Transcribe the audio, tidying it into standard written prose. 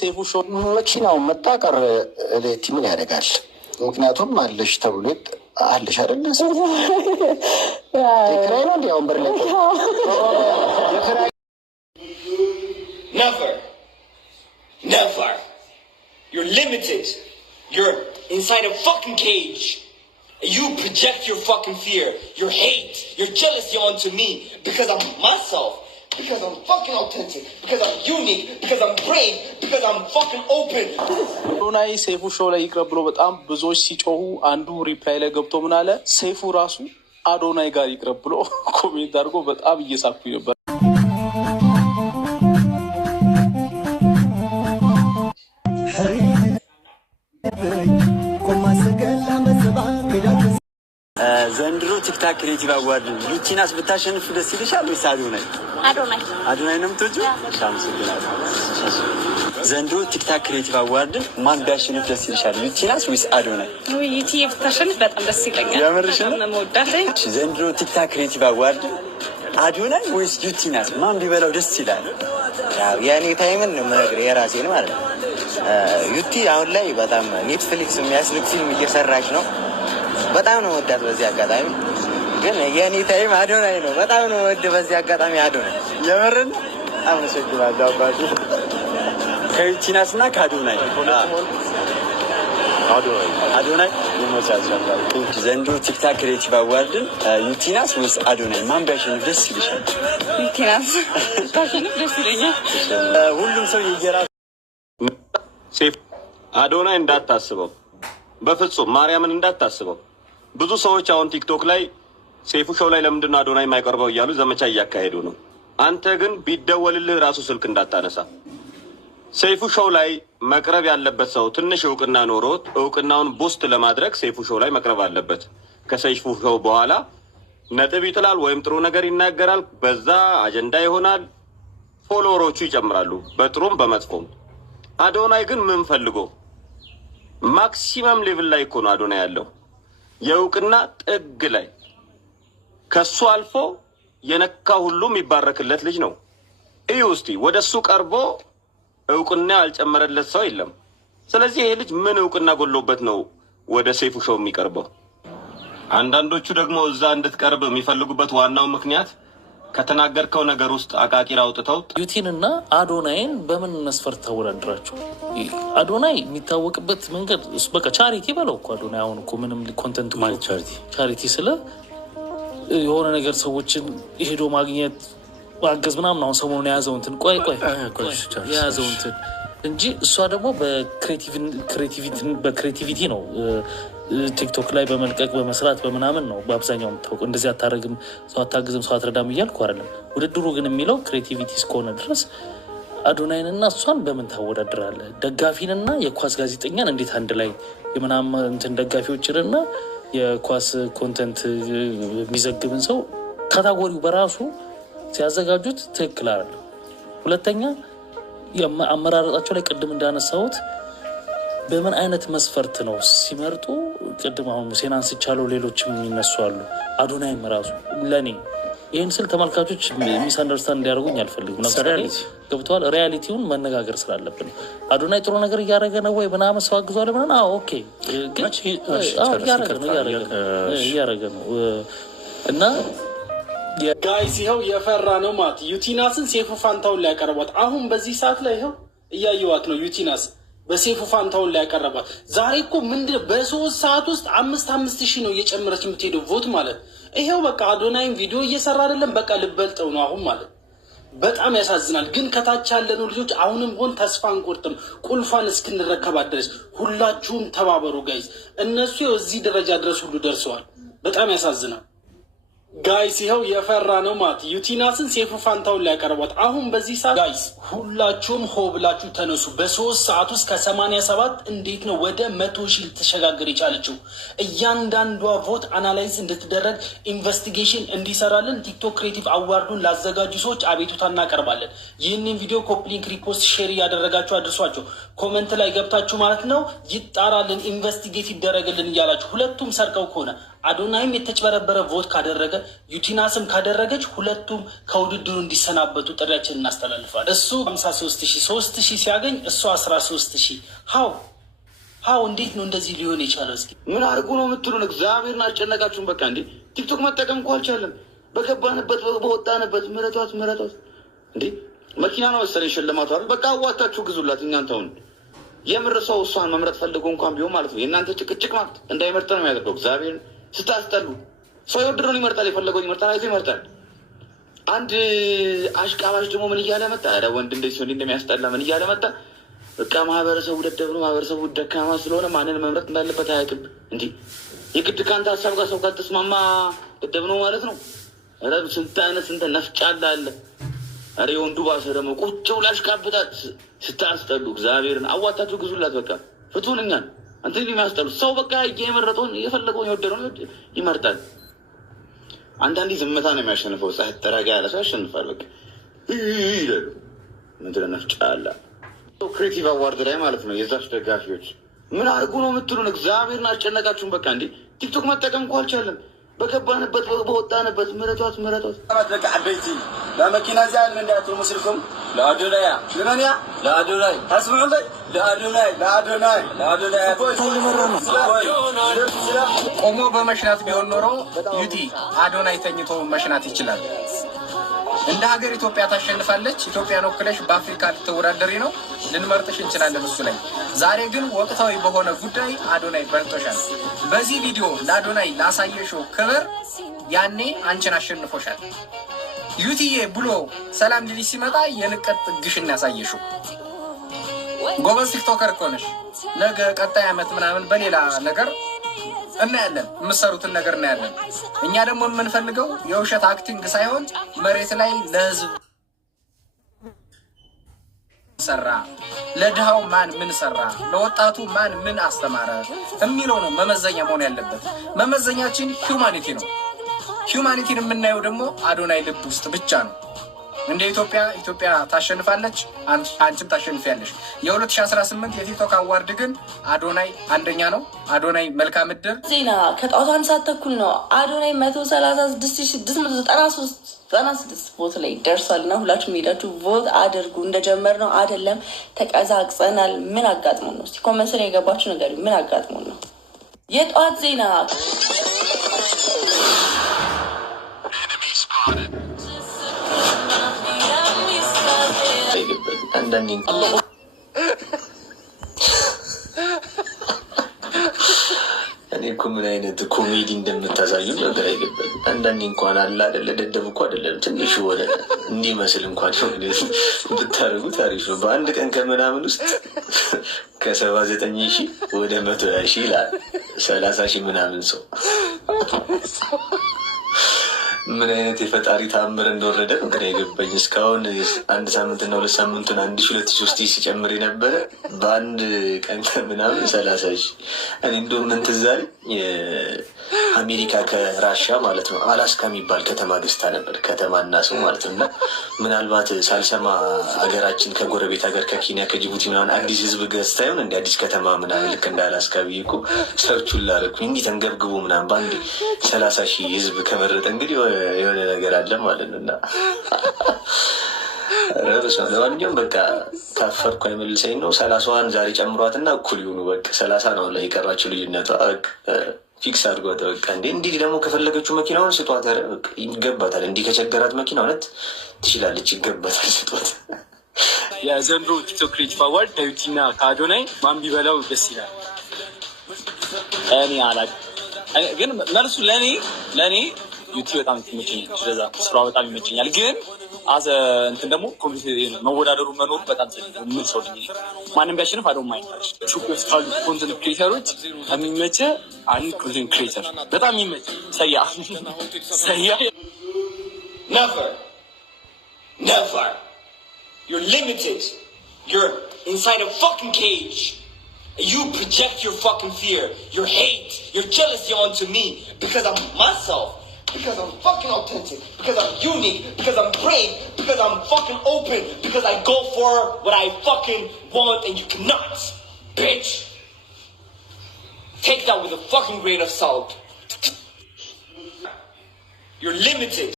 ሴፉ ሾው መኪናው መጣቀር ሌቲ ምን ያደርጋል? ምክንያቱም አለሽ ተብሎ አለሽ አይደለ? የክራይ ነው እንዲያውም በር ላይ Never. You're limited. You're inside a fucking cage. You project your fucking fear, your hate, your jealousy onto me because I'm myself. Because I'm fucking authentic, because I'm unique, because I'm brave, because I'm fucking open. አዶናይ ሴፉ ሾው ላይ ይቅረብ ብሎ በጣም ብዙዎች ሲጮሁ አንዱ ሪፕላይ ላይ ገብቶ ምን አለ? ሴፉ ራሱ አዶናይ ጋር ይቅረብ ብሎ ኮሜንት አድርጎ በጣም እየሳኩኝ ነበር። ዘንድሮ ቲክታክ ክሬቲቭ አዋርድ ዩቲናስ ብታሸንፍ ደስ ይልሻል ወይስ አዶናይ? አዶናይ ነው የምትወጂው? ዘንድሮ ቲክታክ ክሬቲቭ አዋርድ ማን ቢያሸንፍ ደስ ይልሻል? ዩቲናስ ወይስ አዶናይ? ዩቲ ብታሸንፍ በጣም ደስ ይለኛል። የምርሽ ነው? ዘንድሮ ቲክታክ ክሬቲቭ አዋርድ አዶናይ ወይስ ዩቲናስ ማን ቢበላው ደስ ይላል? ያው የኔ ታይምን ነው የምነግርህ፣ የራሴን ማለት ነው። ዩቲ አሁን ላይ በጣም ኔትፍሊክስ የሚያስልክ ፊልም እየሰራች ነው። በጣም ነው ወዳት። በዚህ አጋጣሚ ግን የኔ ታይም አዶናይ ነው። በጣም ነው ወድ። በዚህ አጋጣሚ አዶናይ የምርን አመሰግናለሁ አባቴ። ከዩቲናስ እና ከአዶናይ አዶናይ ይመቻቻል። ዘንድሮ ቲክታክ ክሬቲቭ አዋርድን ዩቲናስ ወይስ አዶናይ ማን ቢያሸንፍ ደስ ይልሻል? ዩቲናስ ታሸንፍ ደስ ይለኛል። ሁሉም ሰው የየራሱ ሴፍ አዶናይ እንዳታስበው፣ በፍጹም ማርያምን እንዳታስበው። ብዙ ሰዎች አሁን ቲክቶክ ላይ ሴፉ ሾው ላይ ለምንድን ነው አዶናይ የማይቀርበው እያሉ ዘመቻ እያካሄዱ ነው። አንተ ግን ቢደወልልህ ራሱ ስልክ እንዳታነሳ። ሴፉ ሾው ላይ መቅረብ ያለበት ሰው ትንሽ እውቅና ኖሮት እውቅናውን ቡስት ለማድረግ ሴፉ ሾው ላይ መቅረብ አለበት። ከሴፉ ሾው በኋላ ነጥብ ይጥላል ወይም ጥሩ ነገር ይናገራል፣ በዛ አጀንዳ ይሆናል፣ ፎሎወሮቹ ይጨምራሉ፣ በጥሩም በመጥፎም። አዶናይ ግን ምን ፈልጎ? ማክሲመም ሌቭል ላይ እኮ ነው አዶናይ ያለው፣ የእውቅና ጥግ ላይ። ከሱ አልፎ የነካ ሁሉም ይባረክለት ልጅ ነው። እዩ እስቲ ወደሱ ቀርቦ እውቅና ያልጨመረለት ሰው የለም። ስለዚህ ይሄ ልጅ ምን እውቅና ጎሎበት ነው ወደ ሴፉ ሾው የሚቀርበው? አንዳንዶቹ ደግሞ እዛ እንድትቀርብ የሚፈልጉበት ዋናው ምክንያት ከተናገርከው ነገር ውስጥ አቃቂር አውጥተው ዩቲንና አዶናይን በምን መስፈርት ታወዳድራቸው? አዶናይ የሚታወቅበት መንገድ በቃ ቻሪቲ በለው እኮ አዶናይ። አሁን እኮ ምንም ኮንተንት ማለት ቻሪቲ ስለ የሆነ ነገር ሰዎችን ሄዶ ማግኘት ማገዝ ምናምን አሁን ሰሞኑን የያዘውንትን የያዘውንትን እንጂ እሷ ደግሞ በክሬቲቪቲ ነው ቲክቶክ ላይ በመልቀቅ በመስራት በምናምን ነው በአብዛኛው የምታወቀው። እንደዚህ አታረግም፣ ሰው አታግዝም፣ ሰው አትረዳም እያልኩ አይደለም። ውድድሩ ግን የሚለው ክሬቲቪቲ እስከሆነ ድረስ አዶናይንና እሷን በምን ታወዳድራለህ? ደጋፊንና የኳስ ጋዜጠኛን እንዴት አንድ ላይ የምናምን እንትን ደጋፊዎችንና የኳስ ኮንተንት የሚዘግብን ሰው ካታጎሪው በራሱ ሲያዘጋጁት ትክክል አይደለም። ሁለተኛ አመራረጣቸው ላይ ቅድም እንዳነሳሁት በምን አይነት መስፈርት ነው ሲመርጡ? ቅድም አሁን ሙሴን አንስቻለሁ፣ ሌሎችም የሚነሱ አሉ። አዶናይም ራሱ ለእኔ ይህን ስል ተመልካቾች ሚስ አንደርስታንድ እንዲያደርጉኝ አልፈልግም። ገብተዋል። ሪያሊቲውን መነጋገር ስላለብን አዶናይ ጥሩ ነገር እያደረገ ነው ወይ ምናምን ሰው አግዟል ምናምን ኦኬ፣ ግን እያደረገ ነው እና ጋይስ ይኸው የፈራ ነው ማለት ዩቲናስን ሴፉ ፋንታውን ላይ ያቀረቧት። አሁን በዚህ ሰዓት ላይ ይኸው እያየዋት ነው። ዩቲናስ በሴፉ ፋንታውን ላይ ያቀረቧት። ዛሬ እኮ ምንድነው በ3 ሰዓት ውስጥ 5,000 ነው እየጨመረች የምትሄደው ቮት ማለት ይኸው። በቃ አዶናይም ቪዲዮ እየሰራ አይደለም፣ በቃ ልበልጠው ነው አሁን ማለት። በጣም ያሳዝናል። ግን ከታች ያለነው ልጆች አሁንም ሆን ተስፋ አንቆርጥም። ቁልፏን እስክንረከባት ድረስ ሁላችሁም ተባበሩ ጋይስ። እነሱ እዚህ ደረጃ ድረስ ሁሉ ደርሰዋል። በጣም ያሳዝናል። ጋይስ ይኸው የፈራ ነው ማለት ዩቲናስን ሴፉ ፋንታውን ላይ ያቀረቧት። አሁን በዚህ ሰዓት ጋይስ ሁላችሁም ሆ ብላችሁ ተነሱ። በ3 ሰዓት ውስጥ ከ87 እንዴት ነው ወደ 100,000 ልትሸጋገር የቻለችው? እያንዳንዷ ቮት አናላይዝ እንድትደረግ ኢንቨስቲጌሽን እንዲሰራልን ቲክቶክ ክሬቲቭ አዋርዱን ላዘጋጁ ሰዎች አቤቱታ እናቀርባለን። ይህንን ቪዲዮ ኮፕሊንክ፣ ሪፖስት፣ ሼር እያደረጋችሁ አድርሷቸው። ኮመንት ላይ ገብታችሁ ማለት ነው ይጣራልን፣ ኢንቨስቲጌት ይደረግልን እያላችሁ ሁለቱም ሰርቀው ከሆነ አዶናይም የተጭበረበረ ቮት ካደረገ ዩቲናስም ካደረገች ሁለቱም ከውድድሩ እንዲሰናበቱ ጥሪያችን እናስተላልፋለን። እሱ 53,000 ሲያገኝ እሱ 13,000 ሀው እንዴት ነው እንደዚህ ሊሆን የቻለው? እስኪ ምን አድርጉ ነው የምትሉን? እግዚአብሔርን አልጨነቃችሁም? በቃ እንዴ ቲክቶክ መጠቀም እኮ አልቻለም። በገባንበት በወጣንበት ምረቷት እንዴ መኪና ነው መሰለኝ ሽልማቱ አይደል? በቃ አዋታችሁ ግዙላት። እናንተውን የምር ሰው እሷን መምረጥ ፈልጎ እንኳን ቢሆን ማለት ነው የእናንተ ጭቅጭቅ ማለት እንዳይመርጥ ነው የሚያደርገው። እግዚአብሔርን ስታስጠሉ ሰው የወደደውን ይመርጣል፣ የፈለገውን ይመርጣል፣ አይቶ ይመርጣል። አንድ አሽቃባሽ ደግሞ ምን እያለ መጣ? ወንድ እንደዚህ ሲሆን እንደሚያስጠላ ምን እያለ መጣ? በቃ ማህበረሰቡ ደደብ ነው፣ ማህበረሰቡ ደካማ ስለሆነ ማንን መምረጥ እንዳለበት አያውቅም። እንዲህ የግድ ከአንተ ሀሳብ ጋር ሰው ካልተስማማ ደደብ ነው ማለት ነው። ስንት አይነት ስንት ነፍጫላ አለ። ኧረ የወንዱ ባሰ ደግሞ ቁጭ ብላ አሽቃብጣት ስታስጠሉ። እግዚአብሔርን አዋታችሁ ግዙላት። በቃ ፍቱን እኛን አንተ የሚያስጠሉ ሰው በቃ የመረጠውን የፈለገውን የወደደውን ይመርጣል። አንዳንዴ ዝምታ ነው የሚያሸንፈው። ፀሐይ ተረጋ ያለ ሰው ያሸንፋል። በቃ ይላሉ ምድረ ነፍጫላ ክሬቲቭ አዋርድ ላይ ማለት ነው። የዛች ደጋፊዎች ምን አድርጉ ነው የምትሉን? እግዚአብሔርን አልጨነቃችሁም? በቃ እንዴ ቲክቶክ መጠቀም እኮ አልቻለም። በገባንበት በወጣንበት ምረቷት በቃ አበይቲ ለመኪና ዚያን እንዳቱ ሙስልኩም ለአዶናይ ለማንያ ለአዶናይ ታስሙዑ ለአዶናይ ቆሞ በመሽናት ቢሆን ኖሮ ዩቲ አዶናይ ተኝቶ መሽናት ይችላል። እንደ ሀገር ኢትዮጵያ ታሸንፋለች። ኢትዮጵያን ወክለሽ በአፍሪካ ልትወዳደሪ ነው፣ ልንመርጥሽ እንችላለን እሱ ላይ። ዛሬ ግን ወቅታዊ በሆነ ጉዳይ አዶናይ በልጦሻል። በዚህ ቪዲዮ ለአዶናይ ላሳየሽው ክብር ያኔ አንቺን አሸንፎሻል። ዩቲዬ ብሎ ሰላም ሊልሽ ሲመጣ የንቀት ጥግሽን ያሳየሽው ጎበዝ ቲክቶከር እኮ ነሽ። ነገ ቀጣይ ዓመት ምናምን በሌላ ነገር እናያለን፣ የምትሰሩትን ነገር እናያለን። እኛ ደግሞ የምንፈልገው የውሸት አክቲንግ ሳይሆን መሬት ላይ ለህዝብ ሰራ፣ ለድሃው ማን ምን ሰራ፣ ለወጣቱ ማን ምን አስተማረ የሚለው ነው መመዘኛ መሆን ያለበት። መመዘኛችን ሂውማኒቲ ነው። ሂውማኒቲን የምናየው ደግሞ አዶናይ ልብ ውስጥ ብቻ ነው። እንደ ኢትዮጵያ ታሸንፋለች፣ አንቺም ታሸንፊያለሽ። የ2018 የቲክቶክ አዋርድ ግን አዶናይ አንደኛ ነው። አዶናይ መልካም እድል። ዜና ከጠዋቱ 1 ሰዓት ተኩል ነው። አዶናይ 136,696 ቮት ላይ ደርሷል እና ሁላችሁም ሄዳችሁ ቮት አድርጉ። እንደጀመር ነው አይደለም፣ ተቀዛቅዘናል። ምን አጋጥሞን ነው? እስቲ ኮመንት ላይ የገባችሁ ነገር ምን አጋጥሞን ነው? የጠዋት ዜና እኔ እኮ ምን አይነት ኮሜዲ እንደምታሳዩ ነገር አይገባኝ። አንዳንዴ እንኳን አለ አይደለ ደደብ እኮ አይደለም ትንሽ ወደ እንዲመስል እንኳን ብታደርጉት አሪፍ ነው። በአንድ ቀን ከምናምን ውስጥ ከ79,000 ወደ 120,000 ይላል። 30,000 ምናምን ሰው ምን አይነት የፈጣሪ ታምር እንደወረደ ነው ግን አይገባኝ። እስካሁን 1 ሳምንትና 2 ሳምንቱን 1,200-3,000 ሲጨምር የነበረ በአንድ ቀን ምናምን 30,000። እኔ እንደውም ምን ትዝ አለኝ አሜሪካ ከራሻ ማለት ነው አላስካ የሚባል ከተማ ገዝታ ነበር። ከተማና ሰው ማለት ነው። እና ምናልባት ሳልሰማ ሀገራችን ከጎረቤት ሀገር ከኬንያ ከጅቡቲ ምናምን አዲስ ህዝብ ገዝታ ይሆን እንደ አዲስ ከተማ ምናምን ልክ እንደ አላስካ ብዬ እኮ ሰርቹን ላደረኩኝ እንዲህ ተንገብግቦ ምናምን በአንድ 30,000 ህዝብ ከመረጠ እንግዲህ የሆነ ነገር አለ ማለት ነው። እና ረብሰ ለማንኛውም በቃ ካፈርኩ አይመልሰኝ ነው። 30ዋን ዛሬ ጨምሯትና እኩል ይሁኑ በቃ 30 ነው ላይ የቀራቸው ልዩነቷ ፊክስ አድርጓት በቃ። እንዲህ ደግሞ ከፈለገችው መኪናውን ስጧት፣ ይገባታል። እንዲህ ከቸገራት መኪና እውነት ትችላለች፣ ይገባታል፣ ስጧት። የዘንድሮ ቲክቶክ ክሬቲቭ አዋርድ ከዩቲና ከአዶናይ ማን ቢበላው ደስ ይላል? እኔ አላውቅም፣ ግን መልሱ ለእኔ ዩቲ በጣም ይመቸኛል። ስለዛ ስራ በጣም ይመቸኛል። ግን እንትን ደግሞ መወዳደሩ መኖሩ በጣም ምን ሰው ማንም ቢያሸንፍ አዶ ማይታች ኢትዮጵያ ውስጥ ካሉ ኮንተንት ክሬተሮች የሚመቸ አንድ ኮንተንት ክሬተር በጣም ይመቸ ሰያ Never. You're limited. You're inside a fucking cage. You project your fucking fear, your hate, your jealousy onto me because I'm myself. Because I'm fucking authentic, because I'm unique, because I'm brave, because I'm fucking open, because I go for what I fucking want and you cannot, bitch. Take that with a fucking grain of salt. You're limited.